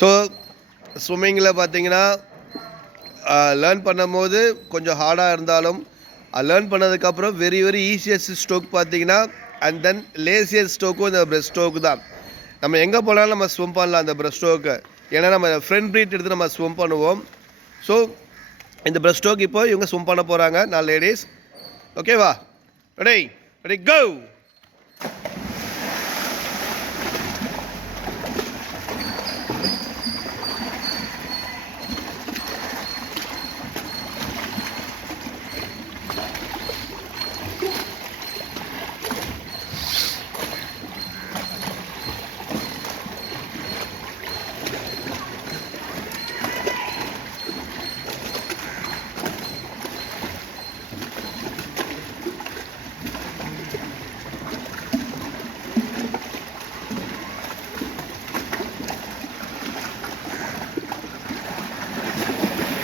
So ஸ்விம்மிங்கில் பார்த்தீங்கன்னா learn பண்ணும்போது கொஞ்சம் ஹார்டாக இருந்தாலும் லேர்ன் பண்ணதுக்கப்புறம் வெரி வெரி ஈஸியஸ்ட் ஸ்ட்ரோக் பார்த்தீங்கன்னா அண்ட் தென் லேசியஸ்ட் ஸ்ட்ரோக்கும் இந்த பிரஸ்ட் ஸ்ட்ரோக்கு தான். நம்ம எங்கே போனாலும் நம்ம ஸ்விம் பண்ணலாம் அந்த பிரஸ்ட் ஸ்ட்ரோக்கை, ஏன்னா நம்ம ஃப்ரண்ட் ப்ரீத் எடுத்து நம்ம ஸ்விம் பண்ணுவோம். ஸோ இந்த பிரஸ்ட் ஸ்ட்ரோக் இப்போ இவங்க ஸ்விம் பண்ண போகிறாங்க 4 லேடிஸ். ஓகேவா? ரெடி கோ.